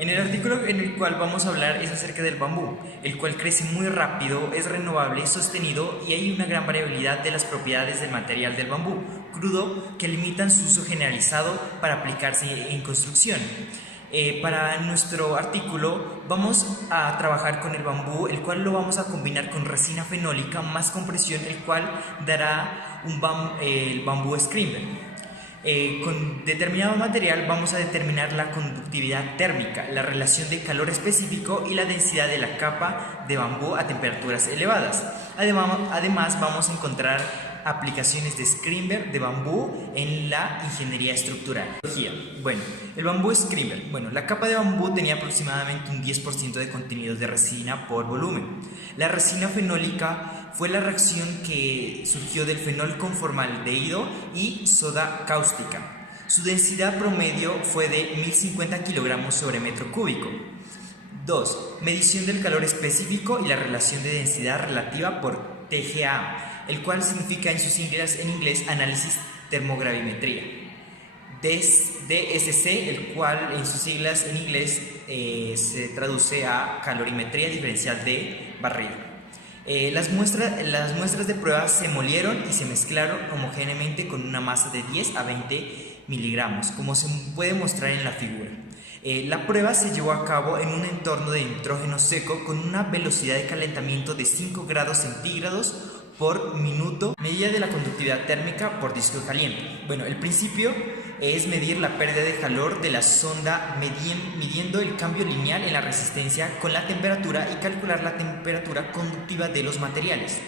En el artículo en el cual vamos a hablar es acerca del bambú, el cual crece muy rápido, es renovable, sostenido y hay una gran variabilidad de las propiedades del material del bambú crudo que limitan su uso generalizado para aplicarse en construcción. Para nuestro artículo vamos a trabajar con el bambú, el cual lo vamos a combinar con resina fenólica más compresión, el cual dará el bambú screamer. Con determinado material vamos a determinar la conductividad térmica, la relación de calor específico y la densidad de la capa de bambú a temperaturas elevadas. Además vamos a encontrar aplicaciones de screamer de bambú en la ingeniería estructural. Bueno, el bambú screamer. Bueno, la capa de bambú tenía aproximadamente un 10% de contenido de resina por volumen. La resina fenólica fue la reacción que surgió del fenol con formaldehído y soda cáustica. Su densidad promedio fue de 1050 kilogramos sobre metro cúbico. 2. Medición del calor específico y la relación de densidad relativa por TGA, el cual significa en sus siglas en inglés análisis termogravimetría. DSC, el cual en sus siglas en inglés se traduce a calorimetría diferencial de barrido. Las muestras de prueba se molieron y se mezclaron homogéneamente con una masa de 10 a 20 miligramos, como se puede mostrar en la figura. La prueba se llevó a cabo en un entorno de nitrógeno seco con una velocidad de calentamiento de 5 grados centígrados por minuto, medida de la conductividad térmica por disco caliente. Bueno, el principio es medir la pérdida de calor de la sonda midiendo el cambio lineal en la resistencia con la temperatura y calcular la temperatura conductiva de los materiales.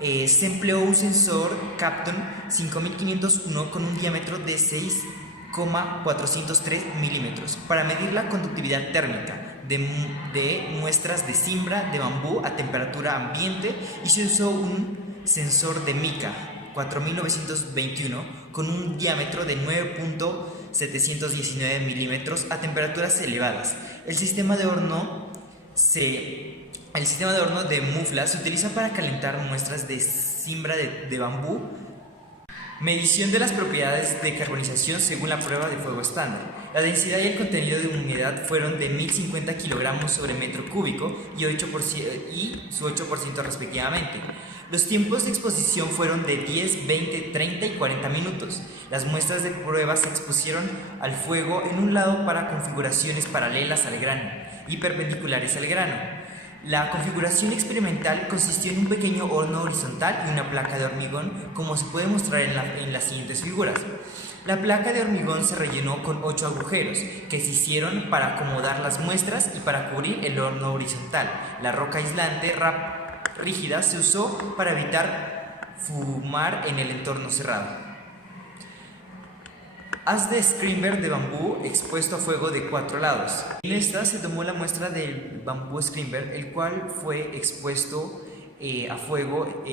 Se empleó un sensor Kapton 5501 con un diámetro de 6,403 milímetros para medir la conductividad térmica de muestras de cimbra de bambú a temperatura ambiente, y se usó un sensor de mica 4921 con un diámetro de 9,719 milímetros a temperaturas elevadas. El sistema de horno de mufla se utiliza para calentar muestras de cimbra de bambú. Medición de las propiedades de carbonización según la prueba de fuego estándar. La densidad y el contenido de humedad fueron de 1050 kilogramos sobre metro cúbico y su 8% respectivamente. Los tiempos de exposición fueron de 10, 20, 30 y 40 minutos. Las muestras de prueba se expusieron al fuego en un lado para configuraciones paralelas al grano y perpendiculares al grano. La configuración experimental consistió en un pequeño horno horizontal y una placa de hormigón, como se puede mostrar en las siguientes figuras. La placa de hormigón se rellenó con 8 agujeros, que se hicieron para acomodar las muestras y para cubrir el horno horizontal. La roca aislante rígida se usó para evitar fumar en el entorno cerrado. Haz de screamer de bambú expuesto a fuego de 4 lados. En esta se tomó la muestra del bambú screamer, el cual fue expuesto a fuego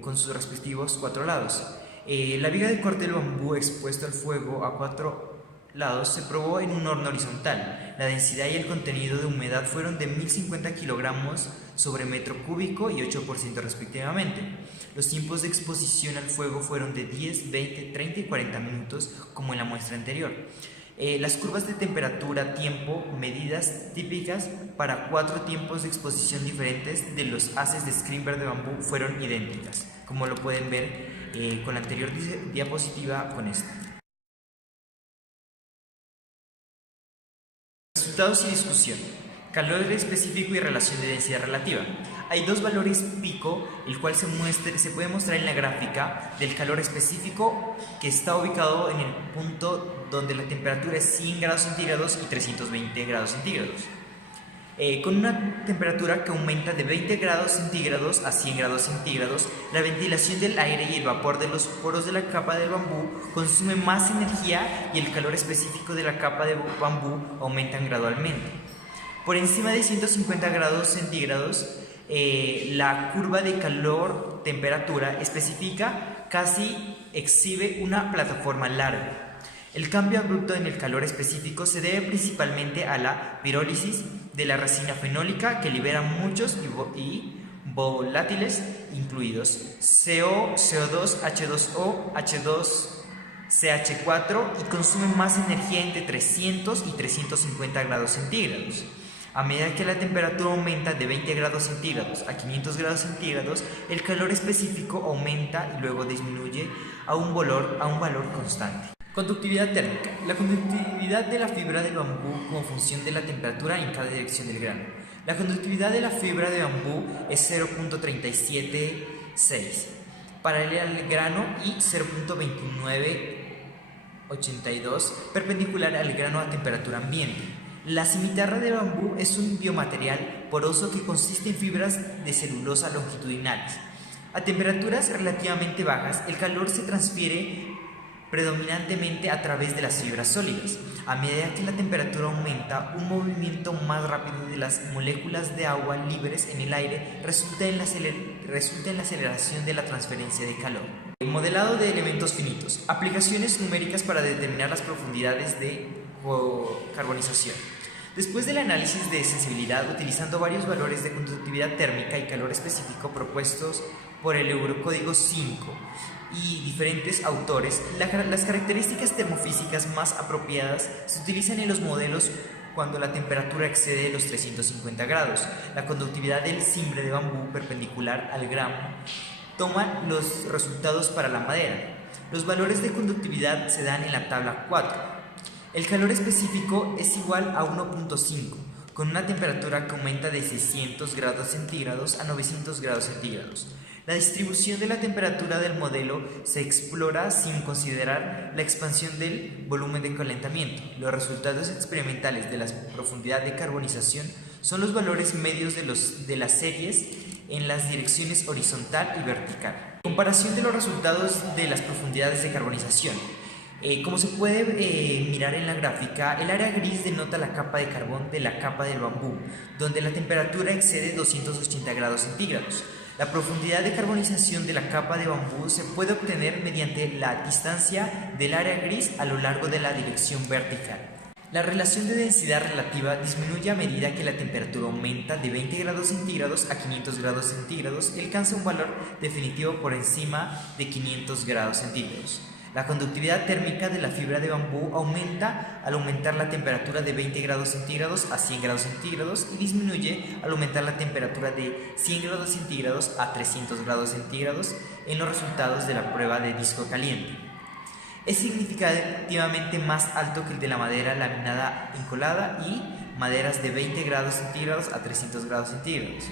con sus respectivos 4 lados. La viga de corte del bambú expuesto al fuego a 4 lados se probó en un horno horizontal. La densidad y el contenido de humedad fueron de 1050 kilogramos sobre metro cúbico y 8% respectivamente. Los tiempos de exposición al fuego fueron de 10, 20, 30 y 40 minutos como en la muestra anterior. Las curvas de temperatura-tiempo medidas típicas para 4 tiempos de exposición diferentes de los haces de screamer de bambú fueron idénticas, como lo pueden ver con la anterior diapositiva con esta. Resultados y discusión. Calor específico y relación de densidad relativa. Hay dos valores pico, el cual se puede mostrar en la gráfica del calor específico, que está ubicado en el punto donde la temperatura es 100 grados centígrados y 320 grados centígrados. Con una temperatura que aumenta de 20 grados centígrados a 100 grados centígrados, la ventilación del aire y el vapor de los poros de la capa de bambú consume más energía y el calor específico de la capa de bambú aumenta gradualmente. Por encima de 150 grados centígrados, la curva de calor-temperatura específica casi exhibe una plataforma larga. El cambio abrupto en el calor específico se debe principalmente a la pirólisis de la resina fenólica, que libera muchos y volátiles incluidos CO, CO2, H2O, H2 CH4 y consume más energía entre 300 y 350 grados centígrados. A medida que la temperatura aumenta de 20 grados centígrados a 500 grados centígrados, el calor específico aumenta y luego disminuye a un valor constante. Conductividad térmica. La conductividad de la fibra del bambú como función de la temperatura en cada dirección del grano. La conductividad de la fibra de bambú es 0.376 paralela al grano y 0.2982 perpendicular al grano a temperatura ambiente. La cimitarra de bambú es un biomaterial poroso que consiste en fibras de celulosa longitudinales. A temperaturas relativamente bajas, el calor se transfiere predominantemente a través de las fibras sólidas. A medida que la temperatura aumenta, un movimiento más rápido de las moléculas de agua libres en el aire resulta en la aceleración de la transferencia de calor. El modelado de elementos finitos. Aplicaciones numéricas para determinar las profundidades de carbonización. Después del análisis de sensibilidad utilizando varios valores de conductividad térmica y calor específico propuestos por el Eurocódigo 5 y diferentes autores, las características termofísicas más apropiadas se utilizan en los modelos cuando la temperatura excede los 350 grados. La conductividad del cimbre de bambú perpendicular al grano toma los resultados para la madera. Los valores de conductividad se dan en la tabla 4. El calor específico es igual a 1.5, con una temperatura que aumenta de 600 grados centígrados a 900 grados centígrados. La distribución de la temperatura del modelo se explora sin considerar la expansión del volumen de calentamiento. Los resultados experimentales de la profundidad de carbonización son los valores medios de las series en las direcciones horizontal y vertical. Comparación de los resultados de las profundidades de carbonización. Como se puede mirar en la gráfica, el área gris denota la capa de carbón de la capa del bambú, donde la temperatura excede 280 grados centígrados. La profundidad de carbonización de la capa de bambú se puede obtener mediante la distancia del área gris a lo largo de la dirección vertical. La relación de densidad relativa disminuye a medida que la temperatura aumenta de 20 grados centígrados a 500 grados centígrados y alcanza un valor definitivo por encima de 500 grados centígrados. La conductividad térmica de la fibra de bambú aumenta al aumentar la temperatura de 20 grados centígrados a 100 grados centígrados y disminuye al aumentar la temperatura de 100 grados centígrados a 300 grados centígrados en los resultados de la prueba de disco caliente. Es significativamente más alto que el de la madera laminada encolada y maderas de 20 grados centígrados a 300 grados centígrados.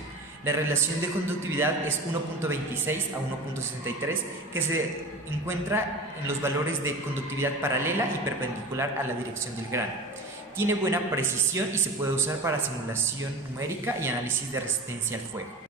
La relación de conductividad es 1.26 a 1.63, que se encuentra en los valores de conductividad paralela y perpendicular a la dirección del grano. Tiene buena precisión y se puede usar para simulación numérica y análisis de resistencia al fuego.